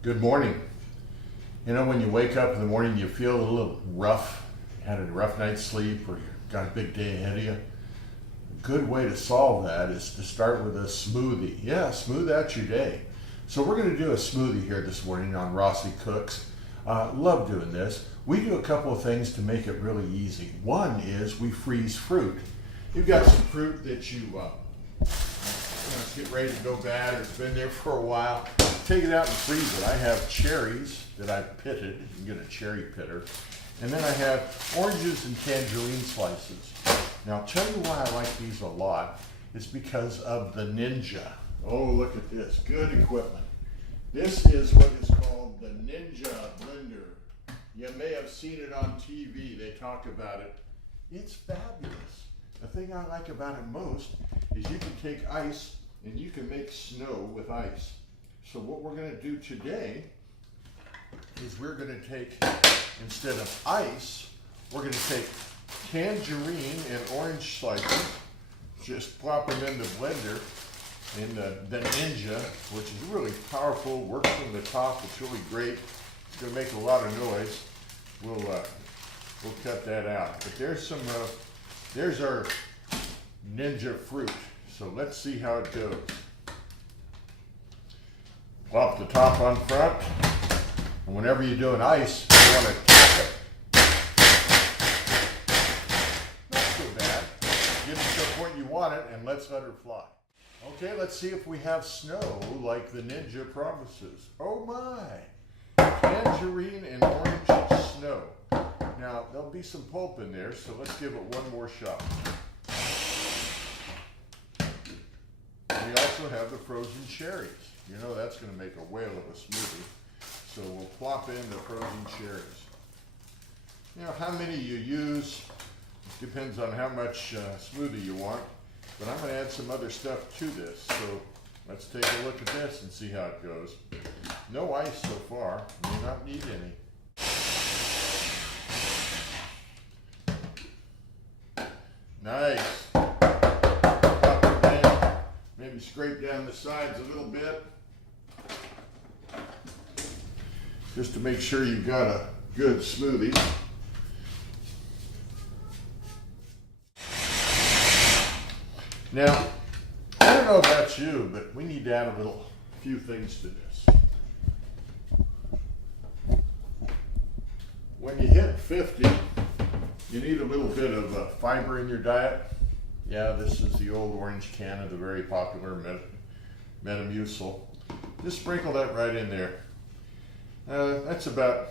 Good morning. You know, when you wake up in the morning, you feel a little rough, had a rough night's sleep, or you've got a big day ahead of you. A good way to solve that is to start with a smoothie. Yeah, smooth out your day. So we're going to do a smoothie here this morning on ROSSI Cooks. Love doing this. We do a couple of things to make it really easy. One is we freeze fruit. You've got some fruit that you it's getting ready to go bad, or it's been there for a while. Take it out and freeze it. I have cherries that I've pitted. You can get a cherry pitter. And then I have oranges and tangerine slices. Now I'll tell you why I like these a lot. It's because of the Ninja. Oh, look at this. Good equipment. This is what is called the Ninja blender. You may have seen it on TV. They talk about it. It's fabulous. The thing I like about it most is you can take ice and you can make snow with ice. So what we're going to do today is we're going to take, instead of ice, we're going to take tangerine and orange slices, just plop them in the blender, in the Ninja, which is really powerful, works from the top, it's really great. It's going to make a lot of noise. We'll cut that out. But there's our Ninja fruit. So let's see how it goes. Plop the top on front, and whenever you're doing ice, you want to tap it. Not so bad. Get it to the point you want it, and let's let her fly. Okay, let's see if we have snow like the Ninja promises. Oh my! Tangerine and orange snow. Now, there'll be some pulp in there, so let's give it one more shot. We also have the frozen cherries. You know that's going to make a whale of a smoothie. So we'll plop in the frozen cherries. You know, how many you use depends on how much smoothie you want. But I'm going to add some other stuff to this. So let's take a look at this and see how it goes. No ice so far. You may not need any. Nice. Pop it in. Maybe scrape down the sides a little bit, just to make sure you've got a good smoothie. Now, I don't know about you, but we need to add a few things to this. When you hit 50, you need a little bit of fiber in your diet. Yeah, this is the old orange can of the very popular Metamucil. Just sprinkle that right in there. That's about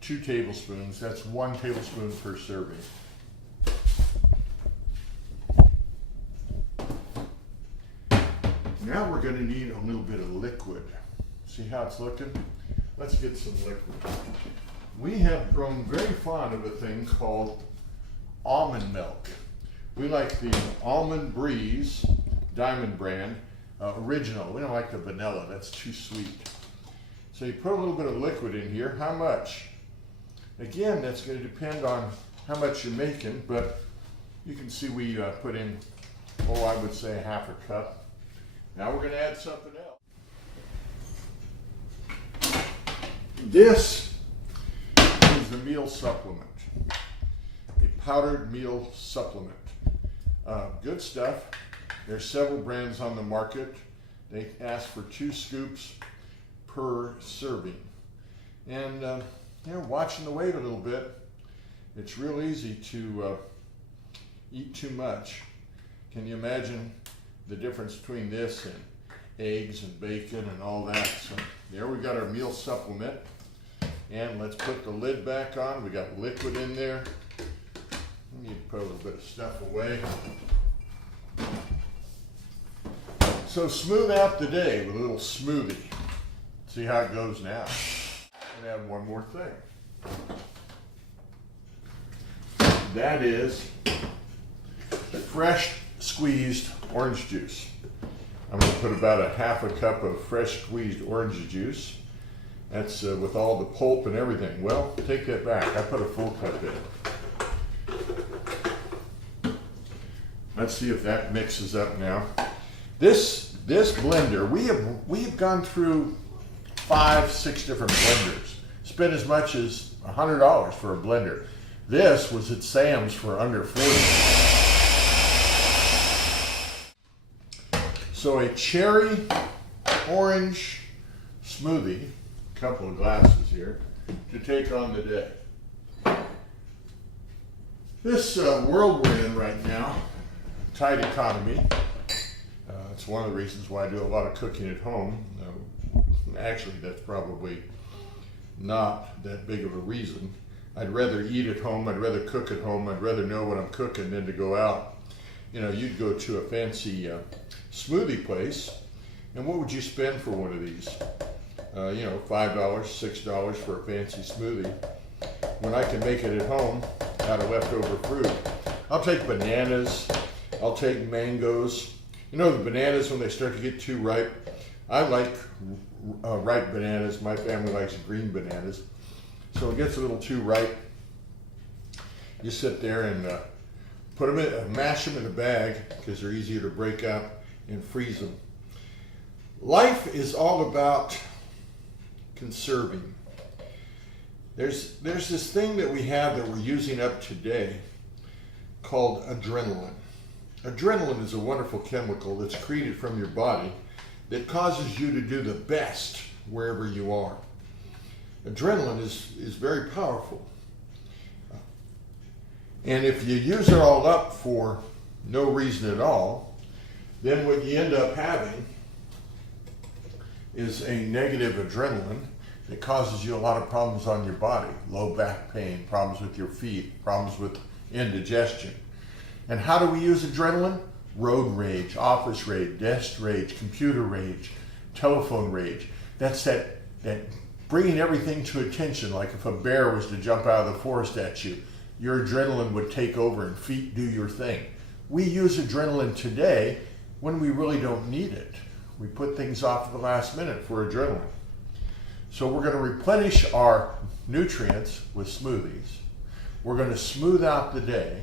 2 tablespoons. That's 1 tablespoon per serving. Now we're going to need a little bit of liquid. See how it's looking? Let's get some liquid. We have grown very fond of a thing called almond milk. We like the Almond Breeze Diamond brand original. We don't like the vanilla, that's too sweet. So you put a little bit of liquid in here. How much? Again, that's going to depend on how much you're making, but you can see we put in, I would say a half a cup. Now we're going to add something else. This is the meal supplement, a powdered meal supplement. Good stuff. There's several brands on the market. They ask for 2 scoops per serving. And watching the weight a little bit, it's real easy to eat too much. Can you imagine the difference between this and eggs and bacon and all that? So there we got our meal supplement. And let's put the lid back on. We got liquid in there. We need to put a little bit of stuff away. So smooth out the day with a little smoothie. See how it goes now. And add one more thing. That is fresh squeezed orange juice. I'm going to put about a half a cup of fresh squeezed orange juice. That's with all the pulp and everything. Well, take that back. I put a full cup in. Let's see if that mixes up now. This blender, we have gone through 5, 6 different blenders. Spent as much as $100 for a blender. This was at Sam's for under $40. So a cherry orange smoothie, a couple of glasses here, to take on the day. This world we're in right now, tight economy, it's one of the reasons why I do a lot of cooking at home. Actually, that's probably not that big of a reason. I'd rather eat at home, I'd rather cook at home, I'd rather know what I'm cooking than to go out. You know, you'd go to a fancy smoothie place, and what would you spend for one of these? You know, $5, $6 for a fancy smoothie, when I can make it at home out of leftover fruit. I'll take bananas, I'll take mangoes. You know, the bananas, when they start to get too ripe, I like ripe bananas. My family likes green bananas. So it gets a little too ripe. You sit there and put them in, mash them in a bag, because they're easier to break out, and freeze them. Life is all about conserving. There's this thing that we have that we're using up today called adrenaline. Adrenaline is a wonderful chemical that's created from your body that causes you to do the best wherever you are. Adrenaline is very powerful. And if you use it all up for no reason at all, then what you end up having is a negative adrenaline that causes you a lot of problems on your body. Low back pain, problems with your feet, problems with indigestion. And how do we use adrenaline? Road rage, office rage, desk rage, computer rage, telephone rage. That's that bringing everything to attention, like if a bear was to jump out of the forest at you, your adrenaline would take over and feet do your thing. We use adrenaline today when we really don't need it. We put things off at the last minute for adrenaline. So we're going to replenish our nutrients with smoothies. We're going to smooth out the day.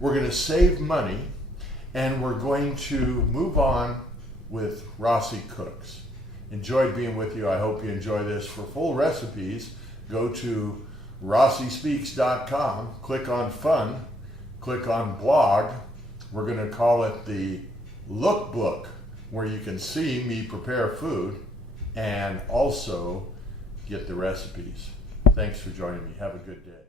We're going to save money. And we're going to move on with ROSSI Cooks. Enjoyed being with you. I hope you enjoy this. For full recipes, go to rossispeaks.com, click on Fun, click on Blog. We're going to call it the Lookbook, where you can see me prepare food and also get the recipes. Thanks for joining me. Have a good day.